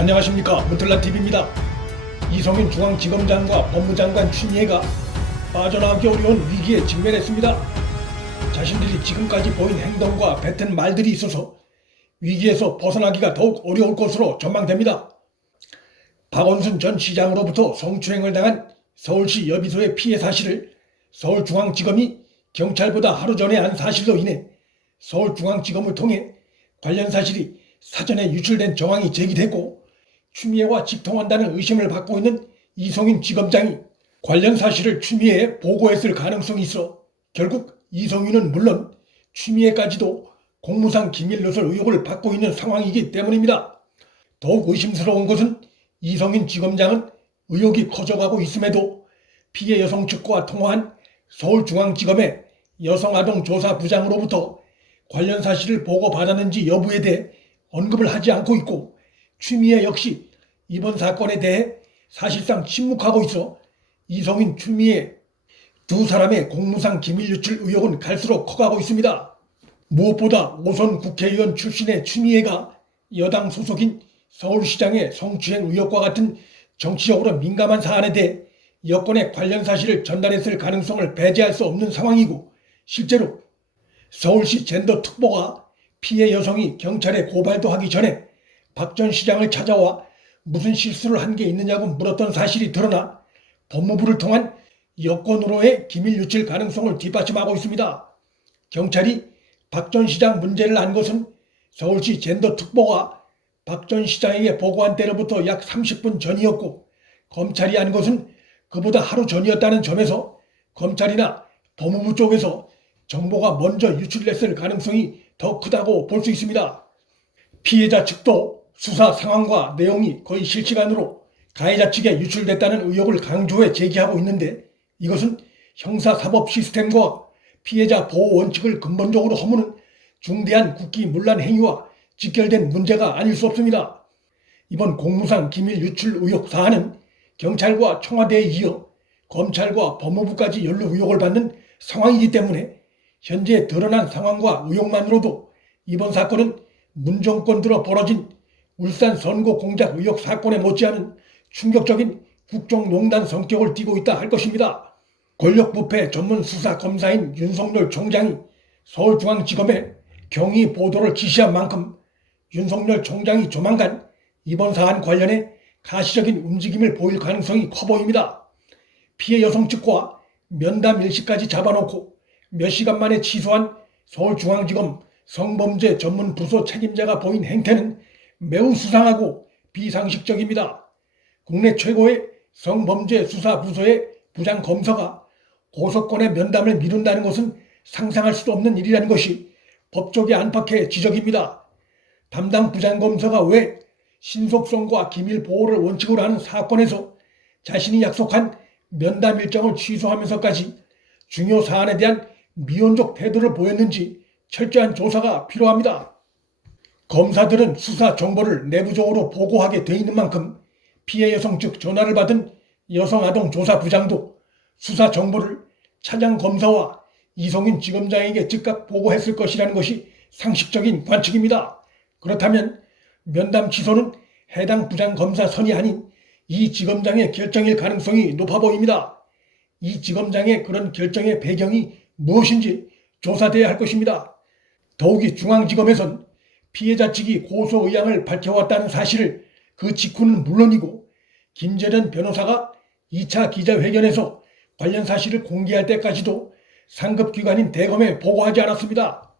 안녕하십니까, 문틀라TV입니다. 이성윤 중앙지검장과 법무장관 추미애가 빠져나오기 어려운 위기에 직면했습니다. 자신들이 지금까지 보인 행동과 뱉은 말들이 있어서 위기에서 벗어나기가 더욱 어려울 것으로 전망됩니다. 박원순 전 시장으로부터 성추행을 당한 서울시 여비소의 피해 사실을 서울중앙지검이 경찰보다 하루 전에 안 사실로 인해 서울중앙지검을 통해 관련 사실이 사전에 유출된 정황이 제기됐고, 추미애와 직통한다는 의심을 받고 있는 이성윤 지검장이 관련 사실을 추미애에 보고했을 가능성이 있어 결국 이성윤은 물론 추미애까지도 공무상 기밀 누설 의혹을 받고 있는 상황이기 때문입니다. 더욱 의심스러운 것은 이성윤 지검장은 의혹이 커져가고 있음에도 피해 여성 측과 통화한 서울중앙지검의 여성아동조사부장으로부터 관련 사실을 보고받았는지 여부에 대해 언급을 하지 않고 있고, 추미애 역시 이번 사건에 대해 사실상 침묵하고 있어 이성윤, 추미애 두 사람의 공무상 기밀 유출 의혹은 갈수록 커가고 있습니다. 무엇보다 5선 국회의원 출신의 추미애가 여당 소속인 서울시장의 성추행 의혹과 같은 정치적으로 민감한 사안에 대해 여권에 관련 사실을 전달했을 가능성을 배제할 수 없는 상황이고, 실제로 서울시 젠더특보가 피해 여성이 경찰에 고발도 하기 전에 박 전 시장을 찾아와 무슨 실수를 한 게 있느냐고 물었던 사실이 드러나 법무부를 통한 여권으로의 기밀 유출 가능성을 뒷받침하고 있습니다. 경찰이 박 전 시장 문제를 안 것은 서울시 젠더특보가 박 전 시장에게 보고한 때로부터 약 30분 전이었고, 검찰이 안 것은 그보다 하루 전이었다는 점에서 검찰이나 법무부 쪽에서 정보가 먼저 유출됐을 가능성이 더 크다고 볼 수 있습니다. 피해자 측도 수사 상황과 내용이 거의 실시간으로 가해자 측에 유출됐다는 의혹을 강조해 제기하고 있는데, 이것은 형사사법 시스템과 피해자 보호 원칙을 근본적으로 허무는 중대한 국기문란 행위와 직결된 문제가 아닐 수 없습니다. 이번 공무상 기밀 유출 의혹 사안은 경찰과 청와대에 이어 검찰과 법무부까지 연루 의혹을 받는 상황이기 때문에 현재 드러난 상황과 의혹만으로도 이번 사건은 문정권 들어 벌어진 울산 선거 공작 의혹 사건에 못지않은 충격적인 국정농단 성격을 띠고 있다 할 것입니다. 권력부패 전문 수사검사인 윤석열 총장이 서울중앙지검에 경위 보도를 지시한 만큼 윤석열 총장이 조만간 이번 사안 관련해 가시적인 움직임을 보일 가능성이 커 보입니다. 피해 여성 측과 면담 일시까지 잡아놓고 몇 시간 만에 취소한 서울중앙지검 성범죄 전문 부서 책임자가 보인 행태는 매우 수상하고 비상식적입니다. 국내 최고의 성범죄 수사 부서의 부장검사가 고소권의 면담을 미룬다는 것은 상상할 수도 없는 일이라는 것이 법조계 안팎의 지적입니다. 담당 부장검사가 왜 신속성과 기밀 보호를 원칙으로 하는 사건에서 자신이 약속한 면담 일정을 취소하면서까지 중요 사안에 대한 미온적 태도를 보였는지 철저한 조사가 필요합니다. 검사들은 수사 정보를 내부적으로 보고하게 돼 있는 만큼 피해 여성 측 전화를 받은 여성아동조사부장도 수사 정보를 차장검사와 이성윤 지검장에게 즉각 보고했을 것이라는 것이 상식적인 관측입니다. 그렇다면 면담 취소는 해당 부장검사 선이 아닌 이 지검장의 결정일 가능성이 높아 보입니다. 이 지검장의 그런 결정의 배경이 무엇인지 조사돼야 할 것입니다. 더욱이 중앙지검에선 피해자 측이 고소 의향을 밝혀왔다는 사실을 그 직후는 물론이고, 김재련 변호사가 2차 기자회견에서 관련 사실을 공개할 때까지도 상급기관인 대검에 보고하지 않았습니다.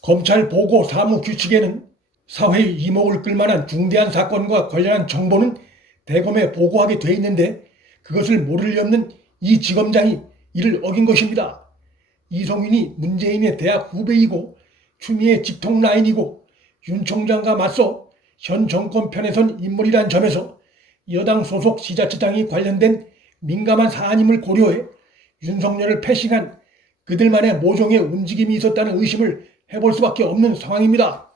검찰 보고 사무 규칙에는 사회의 이목을 끌만한 중대한 사건과 관련한 정보는 대검에 보고하게 돼 있는데, 그것을 모를 리 없는 이 지검장이 이를 어긴 것입니다. 이성윤이 문재인의 대학 후배이고 추미애 직통 라인이고 윤 총장과 맞서 현 정권 편에 선 인물이란 점에서 여당 소속 지자체장이 관련된 민감한 사안임을 고려해 윤석열을 패싱한 그들만의 모종의 움직임이 있었다는 의심을 해볼 수밖에 없는 상황입니다.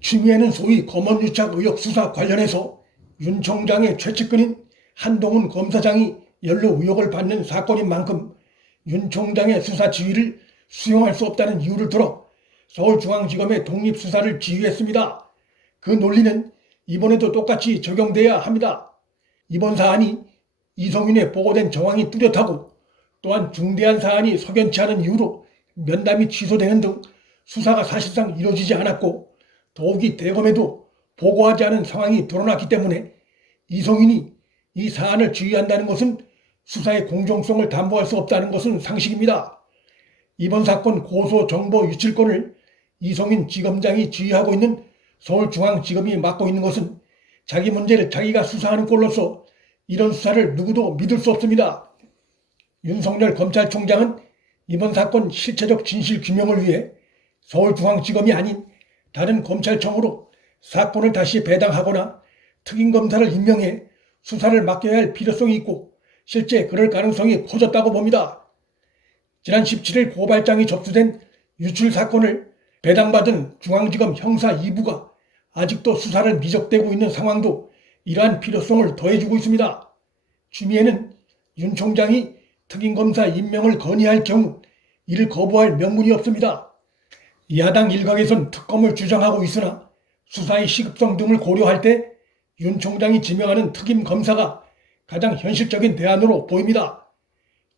추미애는 소위 검언유착 의혹 수사 관련해서 윤 총장의 최측근인 한동훈 검사장이 연루 의혹을 받는 사건인 만큼 윤 총장의 수사 지휘를 수용할 수 없다는 이유를 들어 서울중앙지검의 독립수사를 지휘했습니다. 그 논리는 이번에도 똑같이 적용돼야 합니다. 이번 사안이 이성윤의 보고된 정황이 뚜렷하고 또한 중대한 사안이 석연치 않은 이유로 면담이 취소되는 등 수사가 사실상 이루어지지 않았고 더욱이 대검에도 보고하지 않은 상황이 드러났기 때문에 이성윤이 이 사안을 지휘한다는 것은 수사의 공정성을 담보할 수 없다는 것은 상식입니다. 이번 사건 고소 정보 유출권을 이성윤 지검장이 지휘하고 있는 서울중앙지검이 맡고 있는 것은 자기 문제를 자기가 수사하는 꼴로서 이런 수사를 누구도 믿을 수 없습니다. 윤석열 검찰총장은 이번 사건 실체적 진실 규명을 위해 서울중앙지검이 아닌 다른 검찰청으로 사건을 다시 배당하거나 특임검사를 임명해 수사를 맡겨야 할 필요성이 있고 실제 그럴 가능성이 커졌다고 봅니다. 지난 17일 고발장이 접수된 유출 사건을 배당받은 중앙지검 형사 2부가 아직도 수사를 미적대고 있는 상황도 이러한 필요성을 더해주고 있습니다. 추미애는 윤 총장이 특임검사 임명을 건의할 경우 이를 거부할 명분이 없습니다. 야당 일각에선 특검을 주장하고 있으나 수사의 시급성 등을 고려할 때 윤 총장이 지명하는 특임검사가 가장 현실적인 대안으로 보입니다.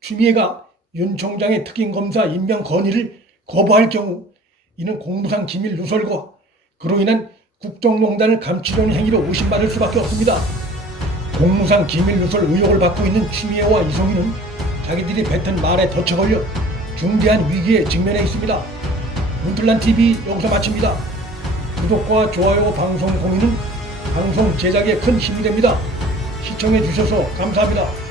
추미애가 윤 총장의 특임검사 임명 건의를 거부할 경우 이는 공무상 기밀 누설과 그로 인한 국정농단을 감추려는 행위로 의심받을 수밖에 없습니다. 공무상 기밀 누설 의혹을 받고 있는 추미애와 이성윤은 자기들이 뱉은 말에 덫혀걸려 중대한 위기에 직면해 있습니다. 문틀란TV 여기서 마칩니다. 구독과 좋아요 방송 공유는 방송 제작에 큰 힘이 됩니다. 시청해 주셔서 감사합니다.